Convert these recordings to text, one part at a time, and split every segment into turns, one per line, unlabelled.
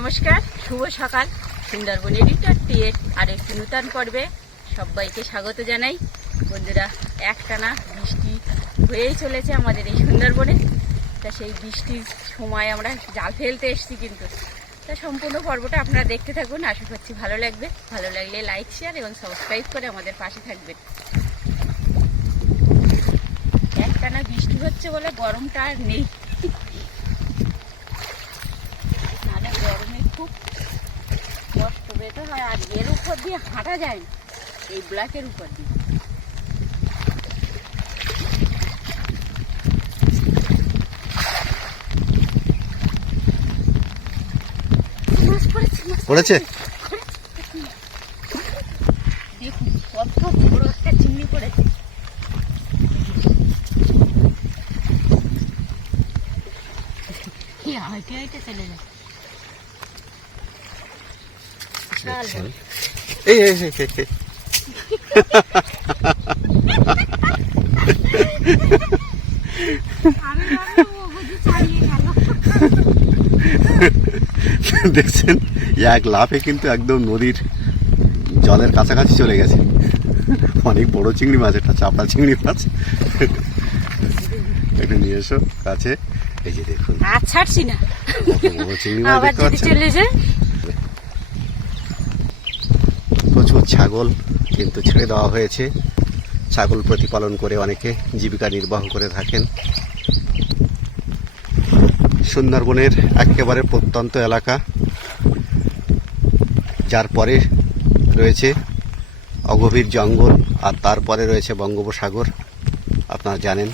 নমস্কার, শুভ সকাল। সুন্দরবন এডিটর টিয়ে আর একটি নূতন পর্বে সবাইকে স্বাগত জানাই। বন্ধুরা, একটানা বৃষ্টি হয়েই চলেছে আমাদের এই সুন্দরবনে। তা সেই বৃষ্টির সময় আমরা জাল ফেলতে এসেছি কিন্তু। তা সম্পূর্ণ পর্বটা আপনারা দেখতে থাকুন, আশা করছি ভালো লাগবে। ভালো লাগলে লাইক শেয়ার এবং সাবস্ক্রাইব করে আমাদের পাশে থাকবেন। একটানা বৃষ্টি হচ্ছে বলে গরমটা আর নেই। পেতে হয় আর এর উপর দিয়ে হাঁটা যায় না। এই ব্ল্যাকের উপর দিয়ে। পড়েছে, দেখুন কত বড় একটা চিংড়ি পড়েছে। কি হাইটে হাইটে চলে যায়।
দেখছেন। এই দেখছেন? এক লাফে কিন্তু একদম নদীর জলের কাছাকাছি চলে গেছে। অনেক বড় চিংড়ি মাছ এটা চাপড়া চিংড়ি মাছ। একটু নিয়ে এসো কাছে। এই যে দেখুন।
আর ছাড়ছি না।
বড় চিংড়ি মাছ
আবার
দেখতে পাচ্ছেন
চলে যায়
প্রচুর ছাগল কিন্তু ছেড়ে দেওয়া হয়েছে। ছাগল প্রতিপালন করে অনেকে জীবিকা নির্বাহ করে থাকেন। সুন্দরবনের একেবারে প্রত্যন্ত এলাকা, যার পরে রয়েছে অগভীর জঙ্গল আর তারপরে রয়েছে বঙ্গোপসাগর। আপনারা জানেন,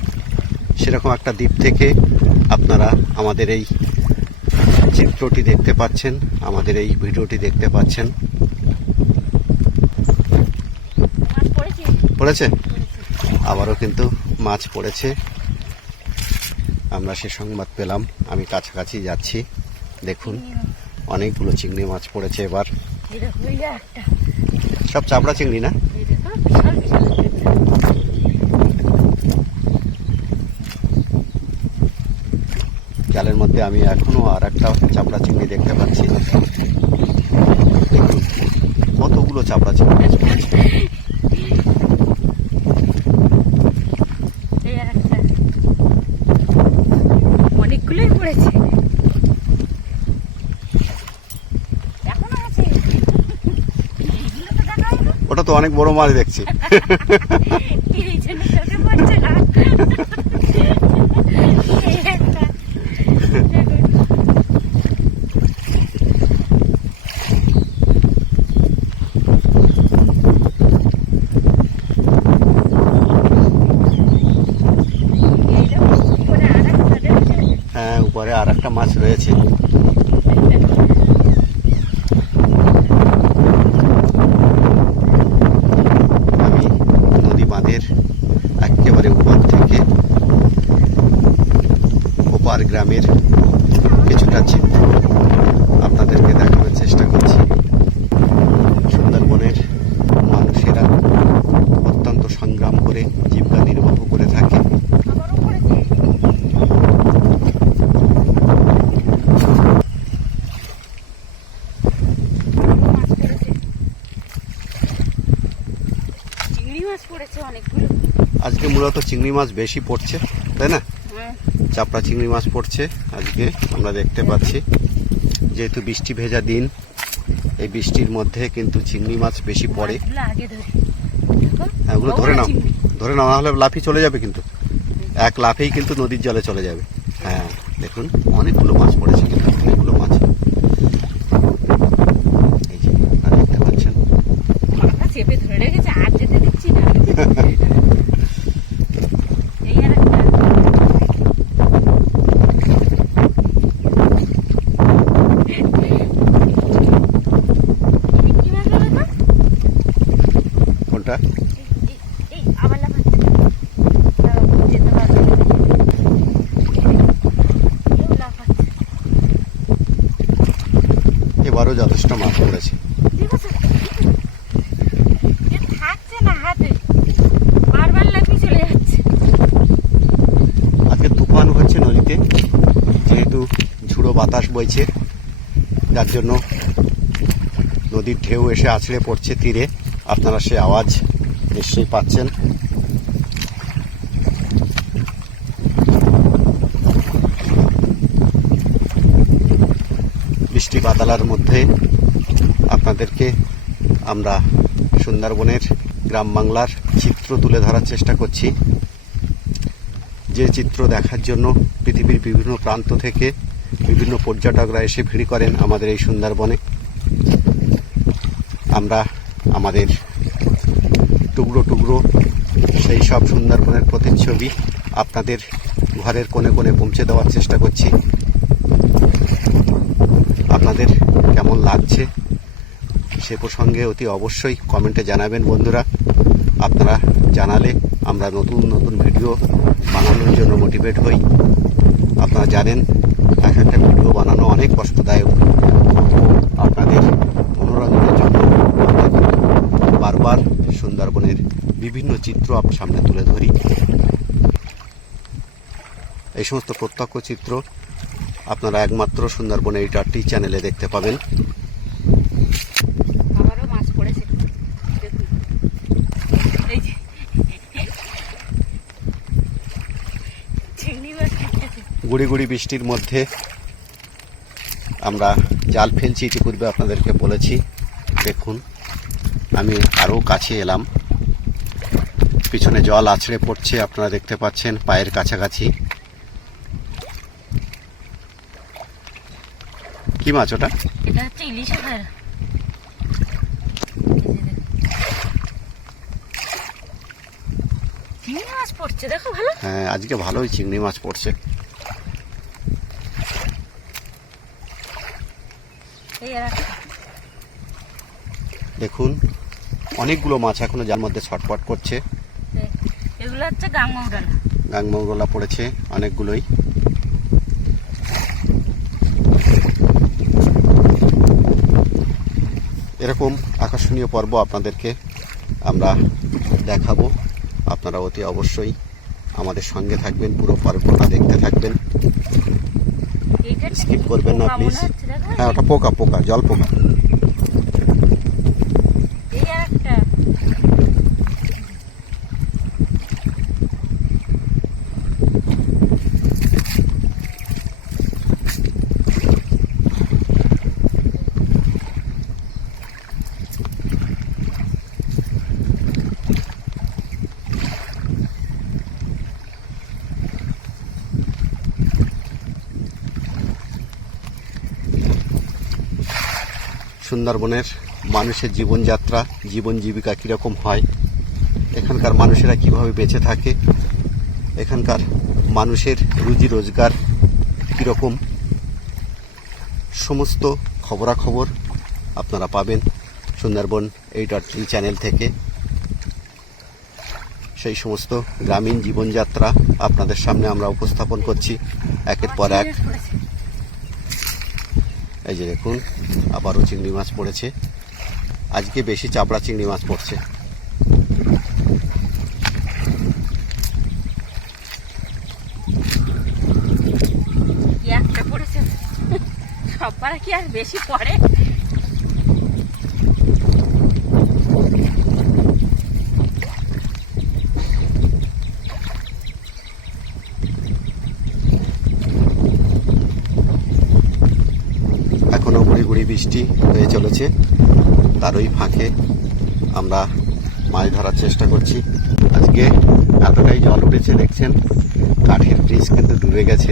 সেরকম একটা দ্বীপ থেকে আপনারা আমাদের এই চিত্রটি দেখতে পাচ্ছেন, আমাদের এই ভিডিওটি দেখতে পাচ্ছেন
মাছ পড়েছে?
আবারও কিন্তু মাছ পড়েছে। আমরা সে সংবাদ পেলাম। আমি কাছাকাছি যাচ্ছি। দেখুন অনেকগুলো চিংড়ি মাছ পড়েছে এবার। সব চাপড়া চিংড়ি না। জালের মধ্যে আমি এখনও আর একটা চাপড়া চিংড়ি দেখতে পাচ্ছি। কতগুলো চাপড়া চিংড়ি মাছ পড়েছে
এই আর একটা অনেকগুলোই পড়েছে।
ওটা তো অনেক বড় মাছ দেখছি।
এই জন্য চোখে পড়ছে না এই একটা দেখুন। এই দেখো, উপরে আরেকটা দেখছেন?
হ্যাঁ উপরে আর একটা মাছ রয়েছে। আমি নদী বাঁধের একেবারে উপর থেকে ওপার গ্রামের কিছুটা চিত্র আপনাদেরকে দেখানোর চেষ্টা করছি সুন্দরবনের মানুষেরা অত্যন্ত সংগ্রাম করে জীবিকা নির্বাহ করে থাকে
আবারও পড়েছে। আবারও মাছ পড়েছে। চিংড়ি মাছ পড়েছে অনেকগুলো
আজকে মূলত চিংড়ি মাছ বেশি পড়ছে তাই না?
হ্যাঁ।
চাপড়া চিংড়ি মাছ পড়ছে আজকে আমরা দেখতে পাচ্ছি। যেহেতু বৃষ্টি ভেজা দিন এই বৃষ্টির মধ্যে কিন্তু চিংড়ি মাছ বেশি পড়ে। হ্যাঁ, ওগুলো ধরে নাও। ধরে নাও নাহলে লাফি চলে যাবে কিন্তু। এক লাফেই কিন্তু নদীর জলে চলে যাবে। হ্যাঁ দেখুন অনেকগুলো মাছ পড়েছে কিন্তু অনেকগুলো মাছ। এই যে দেখতে পাচ্ছেন।
চেপে ধরে রেখেছে আর যেতে দিচ্ছি না এই আর একটা এই কি মাছ বলো তো?
কোনটা
এই- এই- এই আবার লাফাচ্ছে। দাঁড়াও, যেতে পারবে না। এও লাফাচ্ছে।
এবারও যথেষ্ট মাছ পড়েছে আজকে তুফান হচ্ছে নদীতে যেহেতু ঝুড়ো বাতাস বইছে যার জন্য নদীর ঢেউ এসে আছড়ে পড়ছে তীরে। আপনারা সে আওয়াজ নিশ্চয়ই পাচ্ছেন। বৃষ্টি বাদলার মধ্যে আপনাদেরকে আমরা সুন্দরবনের গ্রাম বাংলার চিত্র তুলে ধরার চেষ্টা করছি। যে চিত্র দেখার জন্য পৃথিবীর বিভিন্ন প্রান্ত থেকে বিভিন্ন পর্যটকরা এসে ভিড় করেন আমাদের এই সুন্দরবনে। আমরা আমাদের টুকরো টুকরো সেই সব সুন্দরবনের প্রতিচ্ছবি আপনাদের ঘরের কোণে কোণে পৌঁছে দেওয়ার চেষ্টা করছি আপনাদের কেমন লাগছে, সে প্রসঙ্গে অতি অবশ্যই কমেন্টে জানাবেন বন্ধুরা। আপনারা জানালে আমরা নতুন নতুন ভিডিও বানানোর জন্য মোটিভেট হই। আপনারা জানেন এক একটা ভিডিও বানানো অনেক কষ্টদায়ক। আপনাদের মনোরঞ্জনের জন্য বারবার সুন্দরবনের বিভিন্ন চিত্র আপনার সামনে তুলে ধরি। এই সমস্ত প্রত্যক্ষ চিত্র আপনারা একমাত্র সুন্দরবন এইটারটি চ্যানেলে দেখতে পাবেন
আবারও মাছ পড়েছে দেখুন এই যে চিংড়ি মাছ পড়েছে
গুড়ি গুড়ি বৃষ্টির মধ্যে আমরা জাল ফেলছি ইতিপূর্বে আপনাদেরকে বলেছি। দেখুন আমি আরও কাছে এলাম। পিছনে জল আছড়ে পড়ছে আপনারা দেখতে পাচ্ছেন পায়ের কাছাকাছি। কি মাছ ওটা? হ্যাঁ আজকে ভালোই চিংড়ি মাছ পড়ছে
এই আর একটা।
দেখুন অনেকগুলো মাছ এখনও যার মধ্যে ছটপট করছে।
এগুলো হচ্ছে
পড়েছে অনেকগুলোই। এরকম আকর্ষণীয় পর্ব আপনাদেরকে আমরা দেখাবো। আপনারা অতি অবশ্যই আমাদের সঙ্গে থাকবেন পুরো পর্বটা দেখতে থাকবেন। স্কিপ করবেন না প্লিজ হ্যাঁ ওটা পোকা পোকা জল পোকা
এই আর একটা
সুন্দরবনের মানুষের জীবনযাত্রা, জীবন জীবিকা কীরকম হয়, এখানকার মানুষেরা কীভাবে বেঁচে থাকে, এখানকার মানুষের রুজি রোজগার কীরকম, সমস্ত খবরাখবর আপনারা পাবেন সুন্দরবন এই ডট থ্রি চ্যানেল থেকে সেই সমস্ত গ্রামীণ জীবনযাত্রা আপনাদের সামনে আমরা উপস্থাপন করছি একের পর এক। এই যে দেখুন, আবারও চিংড়ি মাছ পড়েছে। আজকে বেশি চাপড়া চিংড়ি মাছ পড়ছে।
সব পাড়া কি আর বেশি পড়ে
এখনও গুড়ি গুড়ি বৃষ্টি হয়ে চলেছে। তারই ফাঁকে আমরা মাছ ধরার চেষ্টা করছি। আজকে এতটাই জল উঠেছে, দেখছেন? কাঠের ব্রিজ কিন্তু ডুবে গেছে।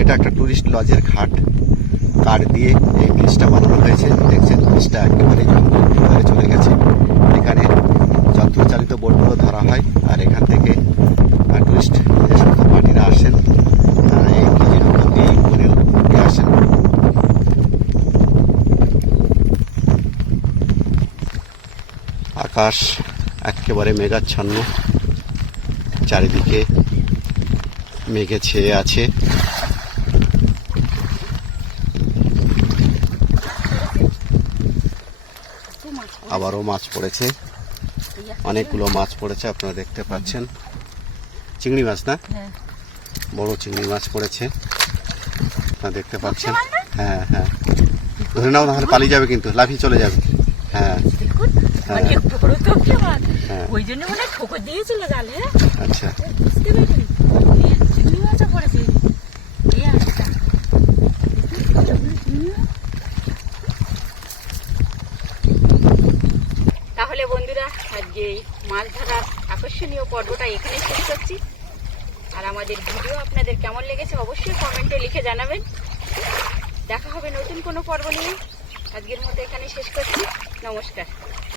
এটা একটা টুরিস্ট লজের ঘাট। কাঠ দিয়ে এই ব্রিজটা বানানো হয়েছে। দেখছেন, ব্রিজটা একেবারে জঙ্গল হয়ে চলে গেছে। যন্ত্রচালিত বোটগুলো ধরা হয়, আর এখান থেকে টুরিস্ট যে সমস্ত পার্টিরা আসেন, তারা এই ব্রিজের উপর দিয়ে উপর দিয়ে আসেন আকাশ একেবারে মেঘাচ্ছন্ন, চারিদিকে মেঘে ছেয়ে আছে। আবারও মাছ পড়েছে অনেকগুলো মাছ পড়েছে আপনারা দেখতে পাচ্ছেন। চিংড়ি মাছ না?
হ্যাঁ।
বড় চিংড়ি মাছ পড়েছে। আপনারা দেখতে পাচ্ছেন। হ্যাঁ হ্যাঁ। ধরে নাও নাহলে পালিয়ে যাবে কিন্তু লাফিয়ে চলে যাবে। হ্যাঁ।
দেখুন
হ্যাঁ।
অনেক বড় তো মাছ
হ্যাঁ।
ওই জন্য মনে হয় ঠোকর দিয়েছিল জালে হ্যাঁ
আচ্ছা
বুঝতে পেরেছি এই চিংড়ি মাছও পড়েছে এই একটা দেখুন, চিংড়ি মাছ। তাহলে বন্ধুরা, আজকে মাছ ধরার আকর্ষণীয় পর্বটা এখানে শেষ করছি। আর আমাদের ভিডিও আপনাদের কেমন লেগেছে অবশ্যই কমেন্টে লিখে জানাবেন। দেখা হবে নতুন কোনো পর্ব নিয়ে। আজকের মতো এখানে শেষ করছি। নমস্কার।